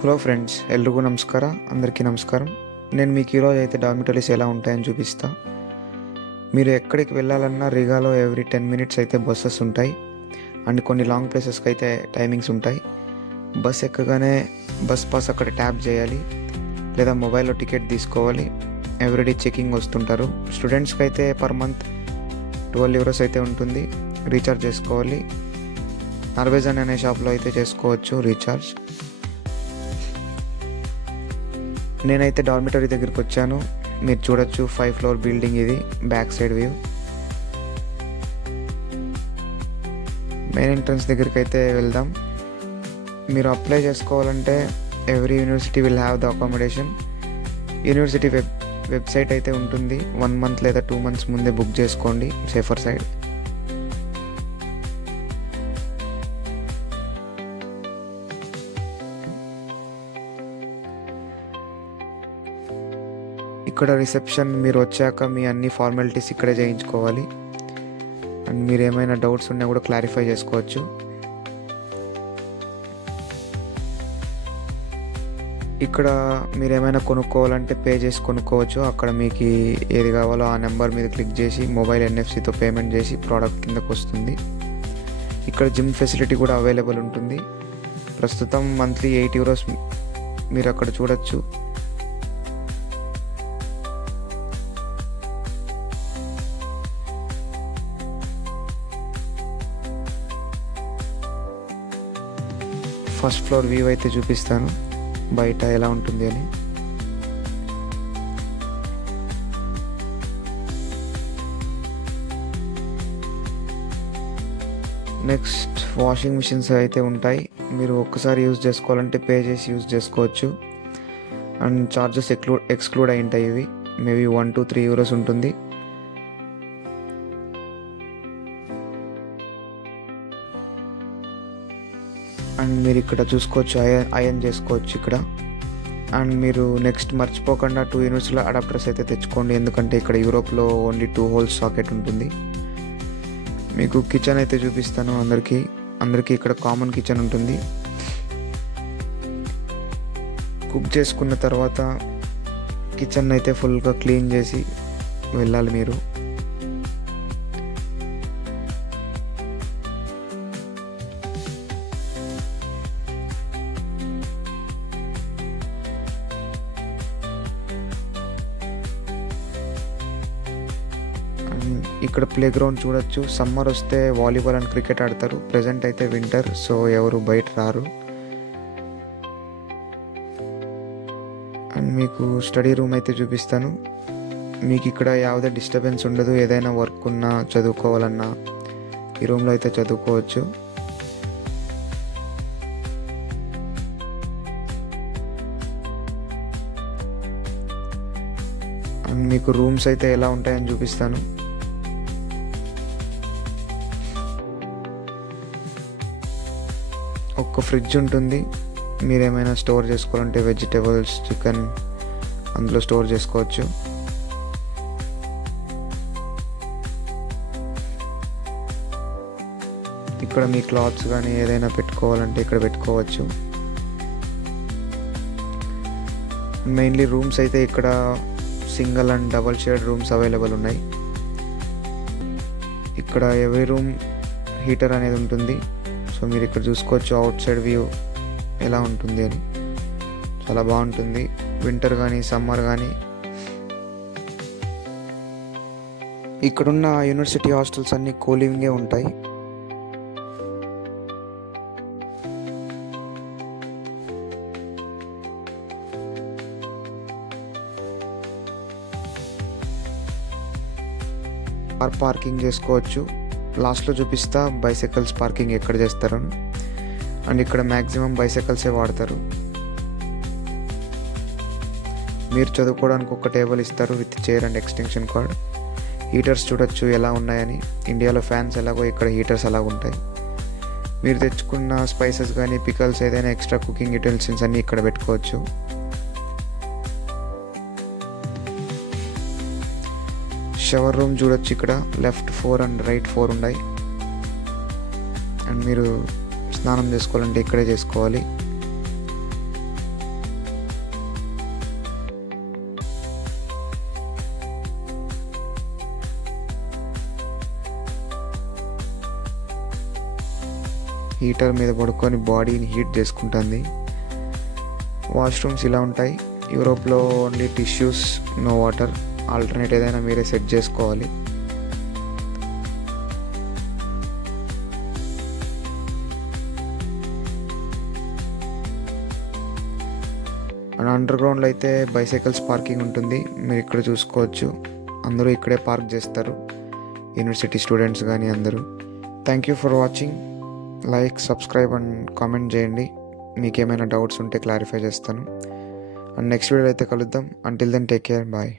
Hello friends, ఎల్రిಗೂ నమస్ಕಾರ. అందరికీ నమస్కారం. నేను మీకు ఈరోజు అయితే డార్మిటరీస్ ఎలా ఉంటాయని చూపిస్తా. మీరు ఎక్కడికి వెళ్ళాలన్నా రిగాలో ఎవ్రీ 10 మినిట్స్ అయితే బస్సెస్ ఉంటాయి. అండ్ కొన్ని లాంగ్ ప్లేసెస్కి అయితే టైమింగ్స్ ఉంటాయి. బస్ ఎక్కగానే బస్ పాస్ అక్కడ ట్యాప్ చేయాలి, లేదా మొబైల్లో టికెట్ తీసుకోవాలి. ఎవ్రీడే చెకింగ్ వస్తుంటారు. స్టూడెంట్స్కి అయితే పర్ మంత్ 12 euros అయితే ఉంటుంది. రీఛార్జ్ చేసుకోవాలి. నార్వేజన్ అనే షాప్లో అయితే చేసుకోవచ్చు రీఛార్జ్. నేనైతే డార్మిటరీ దగ్గరికి వచ్చాను. మీరు చూడొచ్చు, 5 floor బిల్డింగ్ ఇది. Back side view. Main entrance దగ్గరికి అయితే వెళ్దాం. మీరు అప్లై చేసుకోవాలంటే every university will have the accommodation. University website అయితే ఉంటుంది. 1 month లేదా 2 months ముందే బుక్ చేసుకోండి, సేఫర్ సైడ్. ఇక్కడ రిసెప్షన్. మీరు వచ్చాక మీ అన్ని ఫార్మాలిటీస్ ఇక్కడే చేయించుకోవాలి. అండ్ మీరు ఏమైనా డౌట్స్ ఉన్నా కూడా క్లారిఫై చేసుకోవచ్చు. ఇక్కడ మీరు ఏమైనా కొనుక్కోవాలంటే పే చేసి కొనుక్కోవచ్చు. అక్కడ మీకు ఏది కావాలో ఆ నెంబర్ మీద క్లిక్ చేసి మొబైల్ NFC తో పేమెంట్ చేసి ప్రోడక్ట్ కిందకు వస్తుంది. ఇక్కడ జిమ్ ఫెసిలిటీ కూడా అవైలబుల్ ఉంటుంది. ప్రస్తుతం మంత్లీ 8 euros మీరు అక్కడ చూడొచ్చు. ఫస్ట్ ఫ్లోర్ వ్యూ అయితే చూపిస్తాను, బయట ఎలా ఉంటుంది అని. నెక్స్ట్ వాషింగ్ మిషన్స్ అయితే ఉంటాయి. మీరు ఒక్కసారి యూజ్ చేసుకోవాలంటే పే చేసి యూజ్ చేసుకోవచ్చు. అండ్ చార్జెస్ ఎక్స్క్లూడ్ అయి ఉంటాయి. ఇవి మేబీ 1 to 3 euros ఉంటుంది. అండ్ మీరు ఇక్కడ చూసుకోవచ్చు, ఐరన్ చేసుకోవచ్చు ఇక్కడ. అండ్ మీరు నెక్స్ట్ మర్చిపోకుండా 2 యూనిట్స్లో అడాప్టర్స్ అయితే తెచ్చుకోండి, ఎందుకంటే ఇక్కడ యూరోప్లో ఓన్లీ 2 holes సాకెట్ ఉంటుంది. మీకు కిచెన్ అయితే చూపిస్తాను. అందరికీ ఇక్కడ కామన్ కిచెన్ ఉంటుంది. కుక్ చేసుకున్న తర్వాత కిచెన్ అయితే ఫుల్గా క్లీన్ చేసి వెళ్ళాలి మీరు. ఇక్కడ ప్లే గ్రౌండ్ చూడొచ్చు. సమ్మర్ వస్తే వాలీబాల్ అండ్ క్రికెట్ ఆడతారు. ప్రెజెంట్ అయితే వింటర్, సో ఎవరు బయట రారు. అండ్ మీకు స్టడీ రూమ్ అయితే చూపిస్తాను. మీకు ఇక్కడ ಯಾವುದೇ డిస్టర్బెన్స్ ఉండదు. ఏదైనా వర్క్ ఉన్నా, చదువుకోవాలన్నా ఈ రూమ్లో అయితే చదువుకోవచ్చు. అండ్ మీకు రూమ్స్ అయితే ఎలా ఉంటాయని చూపిస్తాను. ఒక ఫ్రిడ్జ్ ఉంటుంది. మీరు ఏమైనా స్టోర్ చేసుకోవాలంటే వెజిటేబుల్స్, చికెన్ అందులో స్టోర్ చేసుకోవచ్చు. ఇక్కడ మీ క్లాత్స్ కానీ ఏదైనా పెట్టుకోవాలంటే ఇక్కడ పెట్టుకోవచ్చు. మెయిన్లీ రూమ్స్ అయితే ఇక్కడ single and double shade rooms available ఉన్నాయి. ఇక్కడ ఎవరీ రూమ్ హీటర్ అనేది ఉంటుంది. సో మీరు ఇక్కడ చూసుకోవచ్చు అవుట్ సైడ్ వ్యూ ఎలా ఉంటుంది అని. చాలా బాగుంటుంది, వింటర్ కానీ సమ్మర్ కానీ. ఇక్కడున్న యూనివర్సిటీ హాస్టల్స్ అన్నీ కూలింగే ఉంటాయి. పార్కింగ్ చేసుకోవచ్చు. లాస్ట్లో చూపిస్తా బైసైకిల్స్ పార్కింగ్ ఎక్కడ చేస్తారని. అండ్ ఇక్కడ మ్యాక్సిమం బైసైకిల్సే వాడతారు. మీరు చదువుకోవడానికి ఒక టేబుల్ ఇస్తారు with chair and extension card. Heaters చూడొచ్చు ఎలా ఉన్నాయని. ఇండియాలో ఫ్యాన్స్ ఎలాగో ఇక్కడ హీటర్స్ అలాగ ఉంటాయి. మీరు తెచ్చుకున్న స్పైసెస్ కానీ, పికల్స్, ఏదైనా ఎక్స్ట్రా కుకింగ్ యూటెన్సిల్స్ అన్నీ ఇక్కడ పెట్టుకోవచ్చు. షవర్ రూమ్ చూడొచ్చు. ఇక్కడ లెఫ్ట్ 4 అండ్ రైట్ 4 ఉన్నాయి. అండ్ మీరు స్నానం చేసుకోవాలంటే ఇక్కడే చేసుకోవాలి. హీటర్ మీద పడుకొని బాడీని హీట్ చేసుకుంటుంది. వాష్రూమ్స్ ఇలా ఉంటాయి. యూరోప్లో only tissues, no water. Alternate ఏదైనా మీరే సెట్ చేసుకోవాలి. అండ్ అండర్ గ్రౌండ్లో అయితే బైసైకిల్స్ పార్కింగ్ ఉంటుంది. మీరు ఇక్కడ చూసుకోవచ్చు. అందరూ ఇక్కడే పార్క్ చేస్తారు, యూనివర్సిటీ స్టూడెంట్స్ కానీ అందరూ. Thank you for watching. Like, subscribe and comment చేయండి. మీకు ఏమైనా డౌట్స్ ఉంటే క్లారిఫై చేస్తాను. అండ్ నెక్స్ట్ వీడియో అయితే కలుద్దాం. Until then take care, bye.